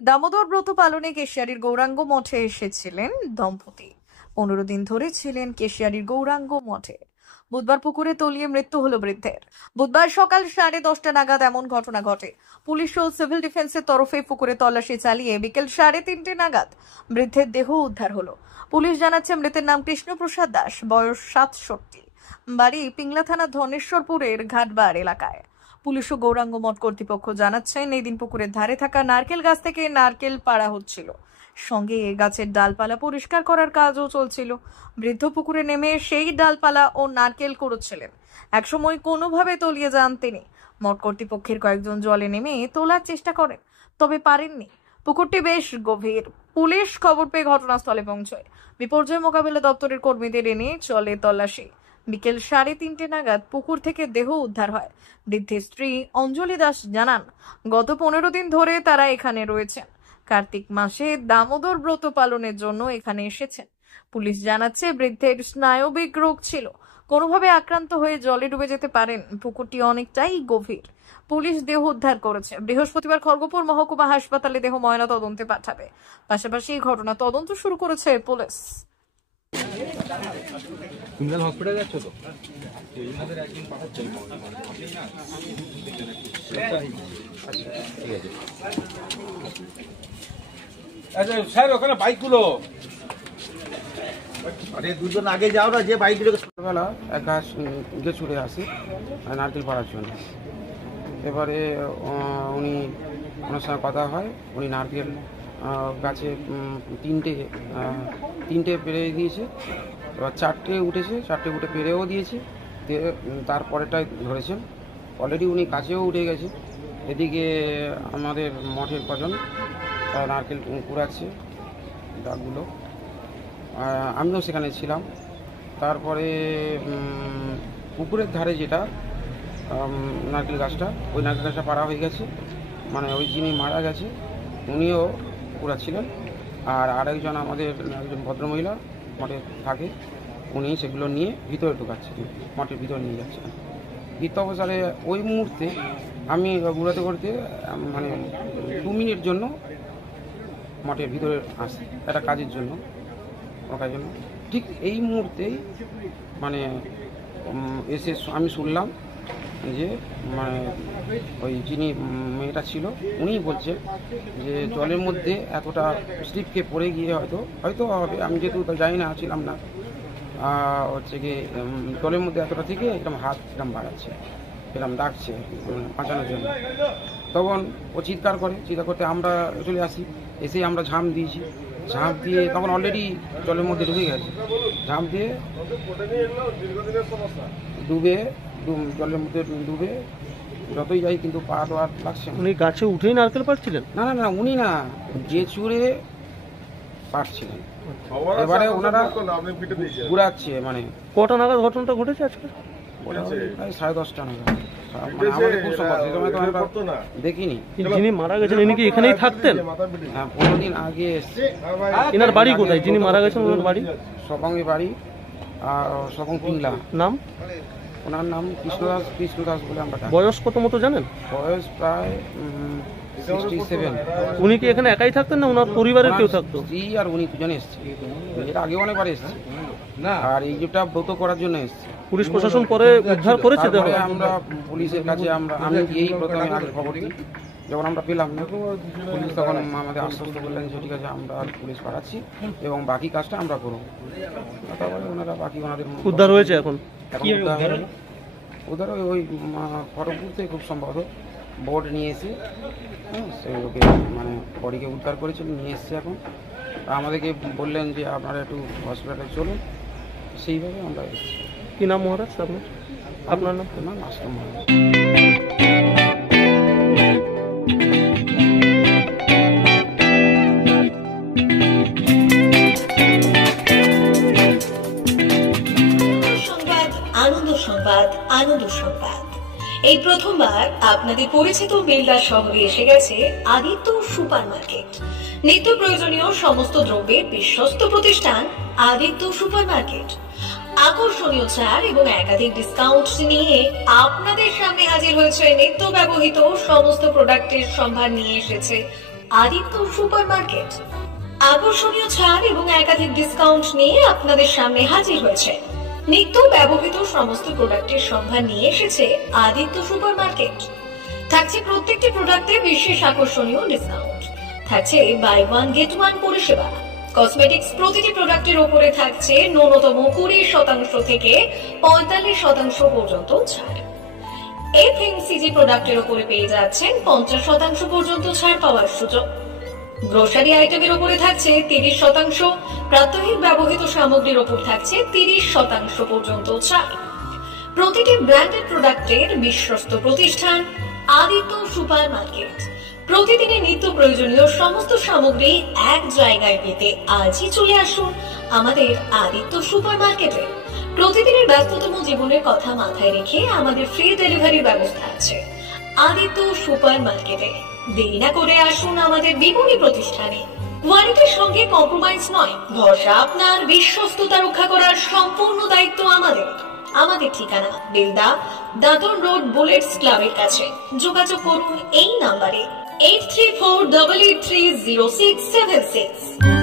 দামোদর ব্রত পালনে কেশিয়ারির গৌরাঙ্গ মঠে এসেছিলেন দম্পতি। 15 দিন ধরে ছিলেন কেশিয়ারির গৌরাঙ্গ মঠে। বুধবার পুকুরে তলিয়ে মৃত্যু হলো বৃদ্ধের। বুধবার সকাল 10:30 নাগাদ এমন ঘটনা ঘটে। পুলিশ ও সিভিল ডিফেন্সের তরফে পুকুরে তল্লাশি চালিয়ে বিকেল 3:30 নাগাদ বৃদ্ধের দেহ উদ্ধার হলো। পুলিশ জানাচ্ছে মৃতের নাম কৃষ্ণপ্রসাদ দাস, বয়স 67, বাড়ি পিংলা থানা ধনেশ্বরপুরের ঘাটবার এলাকায়। পুলিশ ও গৌরাঙ্গ মঠ কর্তৃপক্ষ জানাচ্ছেন, এই দিন পুকুরের ধারে থাকা নারকেল গাছ থেকে নারকেল পাড়া হচ্ছিল, সঙ্গে গাছের ডালপালা পরিষ্কার করার কাজও চলছিল। বৃদ্ধ পুকুরে নেমে সেই ডালপালা ও নারকেল কুড়োচ্ছিলেন। একসময় কোনোভাবে তলিয়ে যান তিনি। মঠ কর্তৃপক্ষের কয়েকজন জলে নেমে তোলার চেষ্টা করেন, তবে পারেননি। পুকুরটি বেশ গভীর। পুলিশ খবর পেয়ে ঘটনাস্থলে পৌঁছয়। বিপর্যয় মোকাবিলা দপ্তরের কর্মীদের এনে চলে তল্লাশি। বিকেল 3:30 নাগাদ পুকুর থেকে দেহ উদ্ধার হয়। বৃদ্ধের স্ত্রী অঞ্জলি দাস জানান, গত 15 দিন ধরে তারা এখানে রয়েছেন। কার্তিক মাসে দামোদর ব্রত পালনের জন্য এখানে এসেছেন। পুলিশ জানাচ্ছে, বৃদ্ধের স্নায়বিক রোগ ছিল, কোনোভাবে আক্রান্ত হয়ে জলে ডুবে যেতে পারেন। পুকুরটি অনেকটাই গভীর। পুলিশ দেহ উদ্ধার করেছে। বৃহস্পতিবার খড়গপুর মহকুমা হাসপাতালে দেহ ময়না তদন্তে পাঠাবে। পাশাপাশি ঘটনা তদন্ত শুরু করেছে পুলিশ। সিঙ্গেল হসপিটালে যাচ্ছ তো? ঠিক আছে। আচ্ছা স্যার, ওখানে বাইকগুলো আরে দুজন আগে যাও না, যে বাইকগুলো ছোটবেলা এক গাছ ছুটে আসি নারকেল পাড়ার জন্য। এবারে উনি ওনার সঙ্গে কথা হয়, উনি নারকেল গাছে তিনটে পেরে দিয়েছে, এবার 4টে উঠেছে, 4টে উঠে পেরেও দিয়েছে, দিয়ে তারপরেটাই ধরেছেন। অলরেডি উনি কাছেও উঠে গেছে। এদিকে আমাদের মঠের কজন নারকেল কুড়াচ্ছে ডাকগুলো, আমিও সেখানে ছিলাম। তারপরে পুকুরের ধারে যেটা নারকেল গাছটা, ওই নারকেল গাছটা পাড়া হয়ে গেছে, মানে ওই যিনি মারা গেছে উনিও কুড়াচ্ছিলেন। আর আরেকজন আমাদের একজন ভদ্রমহিলা মঠে থাকে, উনি সেগুলো নিয়ে ভিতরে ঢুকাচ্ছেন, মঠের ভিতরে নিয়ে যাচ্ছেন। অবস্থায় ওই মুহূর্তে আমি ঘুরাতে করতে মানে 2 মিনিট জন্য মঠের ভিতরে আসি একটা কাজের জন্য, ঠিক এই মুহূর্তেই মানে এসে আমি শুনলাম যে মানে ওই যিনি মেয়েটা ছিল উনি বলছে যে জলের মধ্যে এতটা স্লিপ খেয়ে পড়ে গিয়ে হয়তো হবে, আমি যেহেতু জানি না, ছিলাম না, হচ্ছে কি জলের মধ্যে এতটা থেকে এরকম হাত এরকম বাড়াচ্ছে, এরকম ডাকছে বাঁচানোর জন্য। তখন ও চিৎকার করতে আমরা চলে আসি, এসে আমরা ঝাঁপ দিয়েছি। ঝাঁপ দিয়ে তখন অলরেডি জলের মধ্যে ঢুকে গেছে। ঝাঁপ দিয়ে জলের মধ্যে ডুবে যতই যাই কিন্তু পা তো আর লাগছে না। উনি গাছে উঠেই নারকেল পাড়ছিলেন? না, উনি না, যে চুড়ে পাড়ছিলেন। এবারে ওনারা ঘুরাচ্ছে। মানে কটা নাগাদ ঘটনাটা ঘটেছে আজকে? প্রায় 10:30 নাগাদ। আমাদের খুব সকাল, সে সময় তো আমরা দেখিনি। যিনি মারা গেছেন ইনি কি এখানেই থাকতেন? হ্যাঁ, 15 দিন আগে এসছে। এনার বাড়ি কোথায়? যিনি মারা গেছেন ওনার বাড়ি? সবঙ্গে বাড়ি, আর সবং পিংলা। নাম? ওনার নাম কৃষ্ণ দাস বলে আমরা। বয়স কত মতো জানেন? বয়স প্রায় 67। উনি কি এখানে একাই থাকতেন না ওনার পরিবারের কেউ থাকতো? স্ত্রী আর উনি দুজনে এসছে। এর আগে অনেকবার এসছে না, আর এই যেটা ব্রত করার জন্য এসছে। পুলিশ প্রশাসন পরে উদ্ধার করেছে? আমরা পুলিশের কাছে আমি গিয়েই প্রথমে আগে খবর দিই। যখন আমরা পেলাম না, পুলিশ তখন আমাদের আশ্বস্ত করলেন যে ঠিক আছে, আমরা পুলিশ পাঠাচ্ছি এবং বাকি কাজটা আমরা করবো। তারপরে ওনারা বাকি ওনাদের উদ্ধার হয়েছে। এখন উদ্ধার ওই খড়গপুর থেকে খুব সম্ভবত বোট নিয়ে এসে সেগুলোকে মানে বডিকে উদ্ধার করেছে, নিয়ে এসছে। এখন আমাদেরকে বললেন যে আপনারা একটু হসপিটালে চলুন, সেইভাবে আমরা এসেছি। কি নাম মহারাজ আপনার? নাম মাস্টার মহারাজ। আনন্দ সংবাদ, আনন্দ সংবাদ। এই প্রথমবার আপনাদের পরিচিত বেলদা শহরে এসে গেছে আদিত্য সুপার মার্কেট। নিত্য প্রয়োজনীয় সমস্ত দ্রব্যের বিশ্বস্ত প্রতিষ্ঠান আদিত্য সুপার মার্কেট। আকর্ষণীয় ছাড় এবং একাধিক ডিসকাউন্ট নিয়ে আপনাদের সামনে হাজির হয়েছে নিত্য ব্যবহৃত সমস্ত প্রোডাক্টের সম্ভার নিয়ে এসেছে আদিত্য সুপার মার্কেট। আকর্ষণীয় ছাড় এবং একাধিক ডিসকাউন্ট নিয়ে আপনাদের সামনে হাজির হয়েছে। নিত্য ব্যবহৃত সমস্ত প্রোডাক্টের সম্ভার নিয়ে এসেছে আদিত্য সুপার মার্কেট। থাকছে প্রত্যেকটি প্রোডাক্টে বিশেষ আকর্ষণীয় ডিসকাউন্ট, থাকছে বাই ওয়ান গেট ওয়ান পরিষেবা। কসমেটিক্স প্রতিটি প্রোডাক্টের উপরে থাকছে ন্যূনতম 20% থেকে 45% পর্যন্ত ছাড়। এফএমসিজি প্রোডাক্টের উপরে পেয়ে যাচ্ছেন 50% পর্যন্ত ছাড় পাওয়ার সুযোগ। গ্রোসারি আইটেমের উপরে থাকছে 30%, প্রাত্যহিক ব্যবহৃত সামগ্রীর উপর থাকছে 30% পর্যন্ত ছাড়। প্রতিটি ব্র্যান্ডেড প্রোডাক্টের বিশ্বস্ত প্রতিষ্ঠান আদিত্য সুপার মার্কেট। প্রতিদিনের নিত্য প্রয়োজনীয় সমস্ত সামগ্রী এক জায়গায় পেতে আজই চলে আসুন আমাদের আদিত্য সুপার মার্কেটে। প্রতিদিনের ব্যস্ততম জীবনের কথা মাথায় রেখে আমাদের ফ্রি ডেলিভারির ব্যবস্থা আছে আদিত্য সুপার মার্কেটে। দেরি না করে আসুন আমাদের বিপণী প্রতিষ্ঠানে। কোয়ালিটির সঙ্গে কম্প্রোমাইজ নয়, ভরসা আপনার, বিশ্বস্ততা রক্ষা করার সম্পূর্ণ দায়িত্ব আমাদের। আমাদের ঠিকানা বেলদা, দাদন রোড, বুলেটস ক্লাবের কাছে। যোগাযোগ করুন এই নাম্বারে 8348830676।